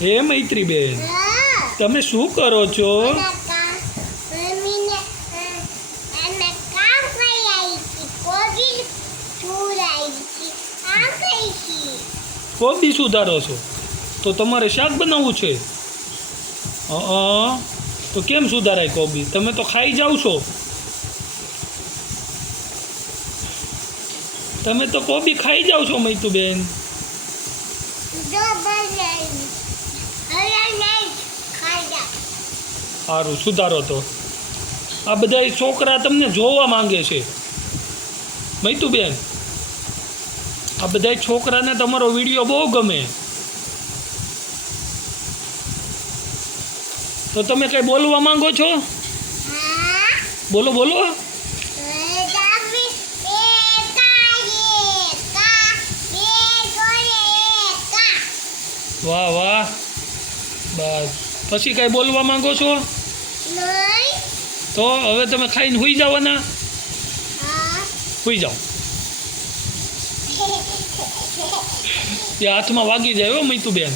હે મૈત્રીબેન, તમે શું કરો છો? કોબી સુધારો છો? તો તમારે શાક બનાવવું છે? તો કેમ સુધારાય કોબી? તમે તો ખાઈ જાવ છો. તમે તો કોબી ખાઈ જાવ છો મૈતુબેન. સારું, સુધારો તો. આ બધા છોકરા તમને જોવા માંગે છે મૈતુબેન. આ બધા છોકરાને તમારો વિડીયો બહુ ગમે. તો તમે કંઈ બોલવા માંગો છો? બોલો બોલો. વાહ વાહ. બસ, પછી કાંઈ બોલવા માંગો છો? તો હવે તમે ખાઈને સૂઈ જવાના? સૂઈ જાઓ. એ હાથમાં વાગી જાય હો મૈતુબેન.